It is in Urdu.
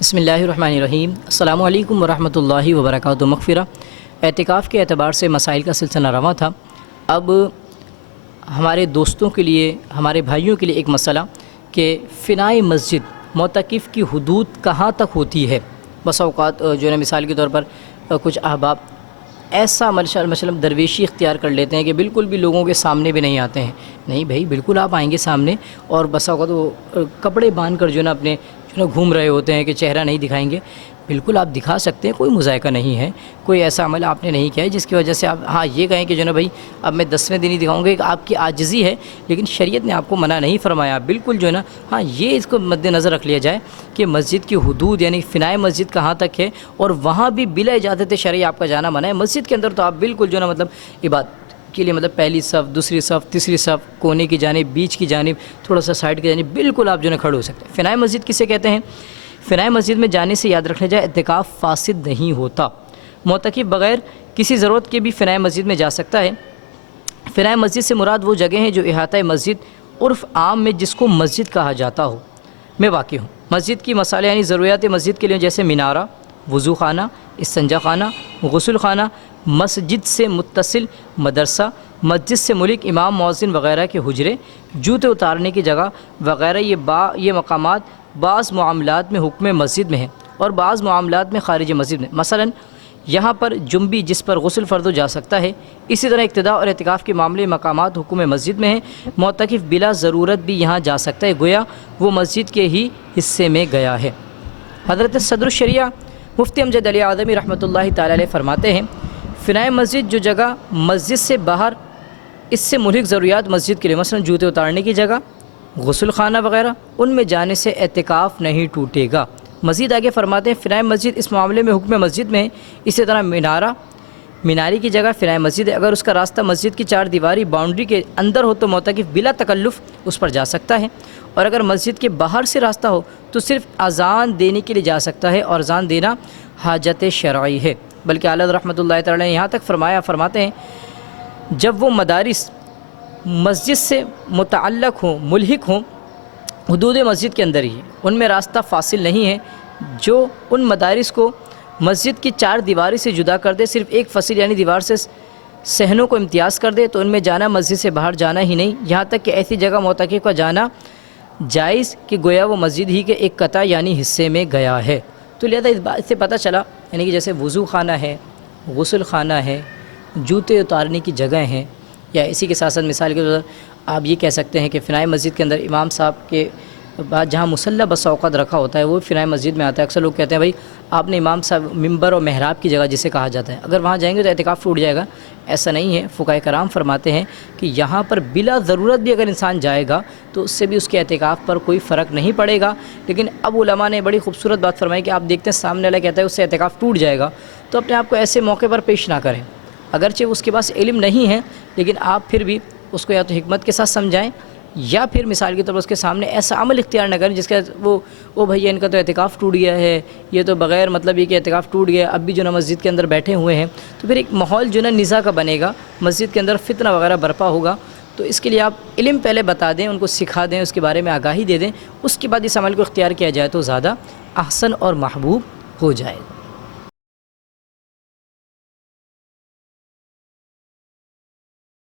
بسم اللہ الرحمن الرحیم۔ السلام علیکم ورحمۃ اللہ وبرکاتہ۔ مغفرہ اعتکاف کے اعتبار سے مسائل کا سلسلہ رواں تھا۔ اب ہمارے دوستوں کے لیے، ہمارے بھائیوں کے لیے ایک مسئلہ کہ فنائے مسجد معتکف کی حدود کہاں تک ہوتی ہے۔ بس اوقات جو ہے مثال کے طور پر کچھ احباب ایسا مثلا درویشی اختیار کر لیتے ہیں کہ بالکل بھی لوگوں کے سامنے بھی نہیں آتے ہیں۔ نہیں بھائی، بالکل آپ آئیں گے سامنے، اور بس اوقات وہ کپڑے باندھ کر جو ہے نا اپنے گھوم رہے ہوتے ہیں کہ چہرہ نہیں دکھائیں گے۔ بالکل آپ دکھا سکتے ہیں، کوئی مذائقہ نہیں ہے، کوئی ایسا عمل آپ نے نہیں کیا ہے جس کی وجہ سے آپ یہ کہیں کہ جو ہے نا بھائی اب میں 10ویں دن ہی دکھاؤں گا۔ آپ کی عاجزی ہے، لیکن شریعت نے آپ کو منع نہیں فرمایا۔ بالکل جو ہے نا یہ اس کو مد نظر رکھ لیا جائے کہ مسجد کی حدود یعنی فنائے مسجد کہاں تک ہے، اور وہاں بھی بلا اجازت شرعی آپ کا جانا منع ہے۔ مسجد کے اندر تو آپ بالکل جو ہے نا عبادت کے لیے پہلی صف، دوسری صف، تیسری صف، کونے کی جانب، بیچ کی جانب، تھوڑا سا سائڈ کی جانب بالکل آپ جو ہے کھڑے ہو سکتے ہیں۔ فنائے مسجد کسے کہتے ہیں؟ فنائے مسجد میں جانے سے یاد رکھنا جائے اعتکاف فاسد نہیں ہوتا۔ معتکف بغیر کسی ضرورت کے بھی فنائے مسجد میں جا سکتا ہے۔ فنائے مسجد سے مراد وہ جگہ ہیں جو احاطہ مسجد عرف عام میں جس کو مسجد کہا جاتا ہو میں واقع ہوں۔ مسجد کی مسائل یعنی ضروریات مسجد کے لیے جیسے مینارہ، وضو خانہ، استنجا خانہ، غسل خانہ، مسجد سے متصل مدرسہ، مسجد سے ملک امام مؤذن وغیرہ کے حجرے، جوتے اتارنے کی جگہ وغیرہ، یہ مقامات بعض معاملات میں حکم مسجد میں ہیں اور بعض معاملات میں خارج مسجد میں۔ مثلا یہاں پر جنبی جس پر غسل فرض جا سکتا ہے، اسی طرح اقتداء اور اعتکاف کے معاملے مقامات حکم مسجد میں ہیں۔ معتکف بلا ضرورت بھی یہاں جا سکتا ہے، گویا وہ مسجد کے ہی حصے میں گیا ہے۔ حضرت صدر الشریعہ مفتی امجد علی اعظمی رحمۃ اللہ تعالی علیہ فرماتے ہیں، فنائے مسجد جو جگہ مسجد سے باہر اس سے ملحق ضروریات مسجد کے لیے، مثلا جوتے اتارنے کی جگہ، غسل خانہ وغیرہ، ان میں جانے سے اعتکاف نہیں ٹوٹے گا۔ مزید آگے فرماتے ہیں فنائے مسجد اس معاملے میں حکم مسجد میں ہے۔ اسی طرح میناری کی جگہ فنائے مسجد ہے۔ اگر اس کا راستہ مسجد کی 4 دیواری باؤنڈری کے اندر ہو تو معتکف بلا تکلف اس پر جا سکتا ہے، اور اگر مسجد کے باہر سے راستہ ہو تو صرف اذان دینے کے لیے جا سکتا ہے، اور اذان دینا حاجت شرعی ہے۔ بلکہ اعلیٰ رحمۃ اللہ تعالی نے یہاں تک فرماتے ہیں جب وہ مدارس مسجد سے متعلق ہوں، ملحق ہوں، حدود مسجد کے اندر ہی ان میں راستہ فاصل نہیں ہے، جو ان مدارس کو مسجد کی 4 دیواری سے جدا کر دے، صرف ایک فصل یعنی دیوار سے صحنوں کو امتیاز کر دے، تو ان میں جانا مسجد سے باہر جانا ہی نہیں، یہاں تک کہ ایسی جگہ معتکف کا جانا جائز کہ گویا وہ مسجد ہی کے ایک قطع یعنی حصے میں گیا ہے۔ تو لہذا اس بات سے پتہ چلا یعنی کہ جیسے وضو خانہ ہے، غسل خانہ ہے، جوتے اتارنے کی جگہ ہیں، یا اسی کے ساتھ ساتھ مثال کے طور پر آپ یہ کہہ سکتے ہیں کہ فنائے مسجد کے اندر امام صاحب کے بعد جہاں مصلی بس اوقات رکھا ہوتا ہے وہ فنائے مسجد میں آتا ہے۔ اکثر لوگ کہتے ہیں بھائی آپ نے امام صاحب ممبر اور محراب کی جگہ جسے کہا جاتا ہے، اگر وہاں جائیں گے تو اعتکاف ٹوٹ جائے گا۔ ایسا نہیں ہے، فقہاء کرام فرماتے ہیں کہ یہاں پر بلا ضرورت بھی اگر انسان جائے گا تو اس سے بھی اس کے اعتکاف پر کوئی فرق نہیں پڑے گا۔ لیکن اب علماء نے بڑی خوبصورت بات فرمائی کہ آپ دیکھتے ہیں سامنے والا کہتا ہے اس سے اعتکاف ٹوٹ جائے گا، تو اپنے آپ کو ایسے موقع پر پیش نہ کریں۔ اگرچہ اس کے پاس علم نہیں ہے، لیکن آپ پھر بھی اس کو یا تو حکمت کے ساتھ سمجھائیں، یا پھر مثال کے طور پر اس کے سامنے ایسا عمل اختیار نہ کریں جس کا وہ بھائی ان کا تو اعتکاف ٹوٹ گیا ہے، یہ تو بغیر مطلب یہ کہ اعتکاف ٹوٹ گیا اب بھی جو نا مسجد کے اندر بیٹھے ہوئے ہیں، تو پھر ایک ماحول جو نا نزاع کا بنے گا، مسجد کے اندر فتنہ وغیرہ برپا ہوگا۔ تو اس کے لیے آپ علم پہلے بتا دیں، ان کو سکھا دیں، اس کے بارے میں آگاہی دے دیں، اس کے بعد اس عمل کو اختیار کیا جائے تو زیادہ احسن اور محبوب ہو جائے گا۔